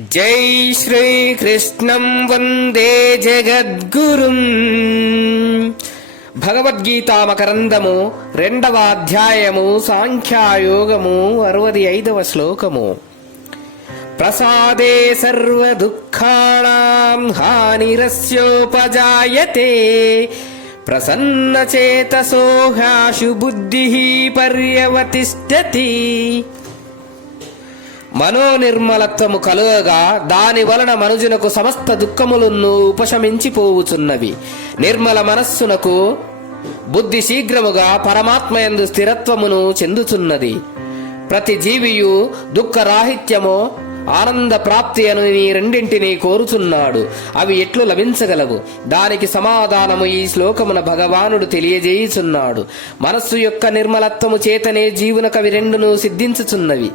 జై శ్రీకృష్ణం వందే జగద్గురుం. భగవద్గీత మకరందము రెండవ అధ్యాయము సాంఖ్యాయోగము అరవది ఐదవ శ్లోకము. ప్రసాదే సర్వదుఃఖానాం హానిరస్యోపజాయతే. ప్రసన్నచేతసోహాశు బుద్ధి పర్యవతిష్టతి మనోనిర్మలత్వము కలుగగా దాని వలన మనుజునకు సమస్త దుఃఖములను ఉపశమించిపోవుచున్నవి. నిర్మల మనస్సునకు బుద్ధి శీఘ్రముగా పరమాత్మయందు స్థిరత్వమును చెందుచున్నది. ప్రతి జీవియు దుఃఖరాహిత్యము ఆనంద ప్రాప్తి అను నీ రెండింటిని కోరుచున్నాడు. అవి ఎట్లు లభించగలవు? దానికి సమాధానము ఈ శ్లోకమున భగవానుడు తెలియజేయుచున్నాడు. మనస్సు యొక్క నిర్మలత్వము చేతనే జీవునకవి రెండును సిద్ధించుచున్నవి.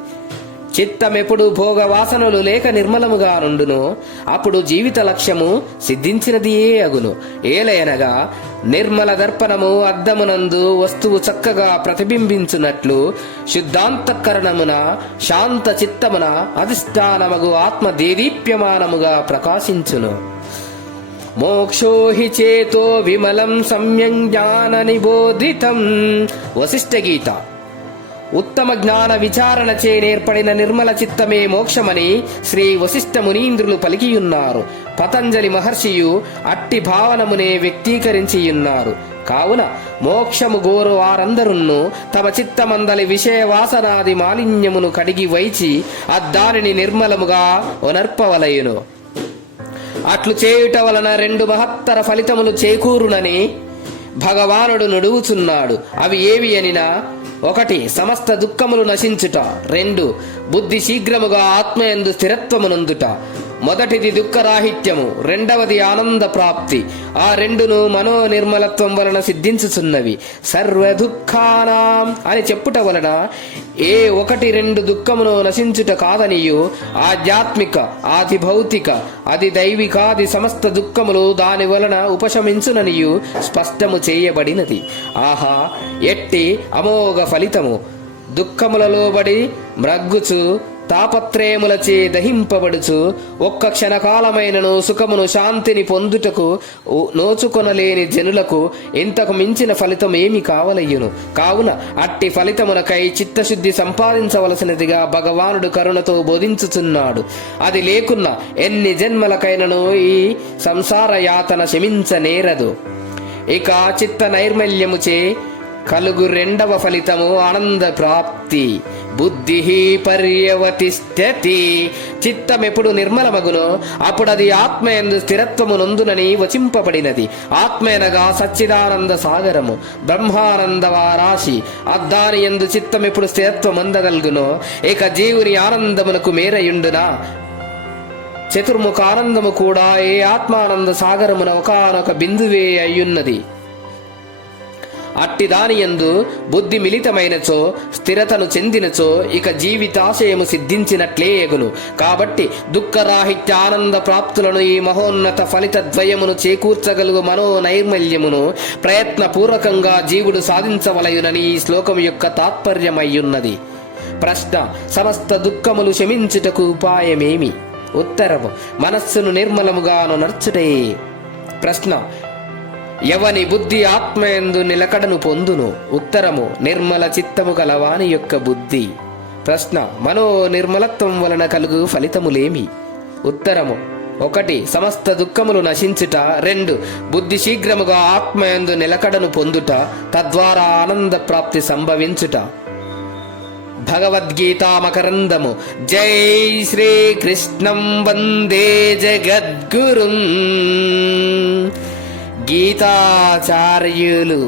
చిత్తమెప్పుడు భోగ వాసనలు లేక నిర్మలముగా నుండును. అప్పుడు జీవిత లక్ష్యము సిద్ధించినదియే అగును. ఏలయనగా నిర్మల దర్పణము అద్దమునందు వస్తువు చక్కగా ప్రతిబింబించునట్లు శుద్ధాంతఃకరణమున శాంత చిత్తమున అధిష్టానమగు ఆత్మ దేదీప్యమానముగా ప్రకాశించును. మోక్షో హి చేతో విమలం సమ్యం జ్ఞాన నిబోధితం. వశిష్ఠ గీత. ఉత్తమ జ్ఞాన విచారణ చే నేర్పడిన నిర్మల చిత్తమే మోక్షమని శ్రీ వశిష్ఠ మునీంద్రులు పలికియున్నారు. పతంజలి మహర్షియు అట్టి భావనమునే వ్యక్తీకరించియున్నారు. కావున మోక్షము గోరు వారందరును తమ చిత్తమందలి విషయ వాసనాది మాలిన్యమును కడిగి వైచి అద్దానిని నిర్మలముగా ఒనర్పవలయును. అట్లు చేయుట వలన రెండు మహత్తర ఫలితములు చేకూరునని భగవానుడు నుడువుచున్నాడు. అవి ఏవి అనినా? ఒకటి సమస్త దుఃఖములు నశించుట. రెండు బుద్ధి శీఘ్రముగా ఆత్మయందు స్థిరత్వమునందుట మొదటిది దుఃఖరాహిత్యము రెండవది ఆనంద ప్రాప్తి ఆ రెండును మనో నిర్మలత్వం వలన సిద్ధించుచున్నవి. సర్వ దుఃఖానాం అని చెప్పుట వలన ఏ ఒకటి రెండు దుఃఖమును నశించుట కాదనియు ఆధ్యాత్మిక ఆది భౌతిక అది దైవికాది సమస్త దుఃఖములు దాని వలన ఉపశమించుననియు స్పష్టము చేయబడినది. ఆహా ఎట్టి అమోఘ ఫలితము. దుఃఖములలో బడి మ్రగ్గుచు తాపత్రయములచే దహింపబడుచు ఒక్క క్షణకాలమైనను సుఖమును శాంతిని పొందుటకు నోచుకొనలేని జనులకు ఇంతకు మించిన ఫలితం ఏమి కావలయ్యును. కావున అట్టి ఫలితమునకై చిత్తశుద్ధి సంపాదించవలసినదిగా భగవానుడు కరుణతో బోధించుచున్నాడు. అది లేకున్నా ఎన్ని జన్మలకైనను ఈ సంసార యాతన శమించనేరదు. ఇక చిత్త నైర్మల్యముచే కలుగు రెండవ ఫలితము ఆనంద ప్రాప్తి. బుద్ధి పర్యవతిష్టతి చిత్తం ఎప్పుడు నిర్మలమగునో. అప్పుడది ఆత్మ ఆత్మయందు స్థిరత్వము నొందునని వచింపబడినది. ఆత్మేనగా సచ్చిదానంద సాగరము. బ్రహ్మానంద వారాశి అద్దాని ఎందు చిత్తం ఎప్పుడు స్థిరత్వం అందగలుగునో ఇక జీవుని ఆనందమునకు మేరయుండునా? చతుర్ముఖ ఆనందము కూడా ఏ ఆత్మానంద సాగరమున ఒకనొక బిందువే అయ్యున్నది. అట్టి దానియందు బుద్ధి మిలితమైనచో స్థిరతను చెందినచో ఇక జీవితాశయము సిద్ధించినట్లే ఎగును. కాబట్టి దుఃఖరాహిత్యానంద ప్రాప్తులను ఈ మహోన్నత ఫలిత ద్వయమును చేకూర్చగలుగు మనో నైర్మల్యమును ప్రయత్నపూర్వకంగా జీవుడు సాధించవలయునని ఈ శ్లోకం యొక్క తాత్పర్యమయ్యున్నది. ప్రశ్న సమస్త దుఃఖములు శమించుటకు ఉపాయమేమి? ఉత్తరము మనస్సును నిర్మలముగాను నర్చుటే ప్రశ్న ఎవని బుద్ధి ఆత్మయందు నిలకడను పొందును. ఉత్తరము నిర్మల చిత్తము గలవాని యొక్క బుద్ధి. ప్రశ్న మనో నిర్మలత్వం వలన కలుగు ఫలితములేమి? ఉత్తరము ఒకటి సమస్త దుఃఖములు నశించుట. రెండు బుద్ధి శీఘ్రముగా ఆత్మయందు నిలకడను పొందుట. తద్వారా ఆనంద ప్రాప్తి సంభవించుట. భగవద్గీతామకరందము జై శ్రీకృష్ణం వందే జగద్గురుం. గీతాచార్యులు.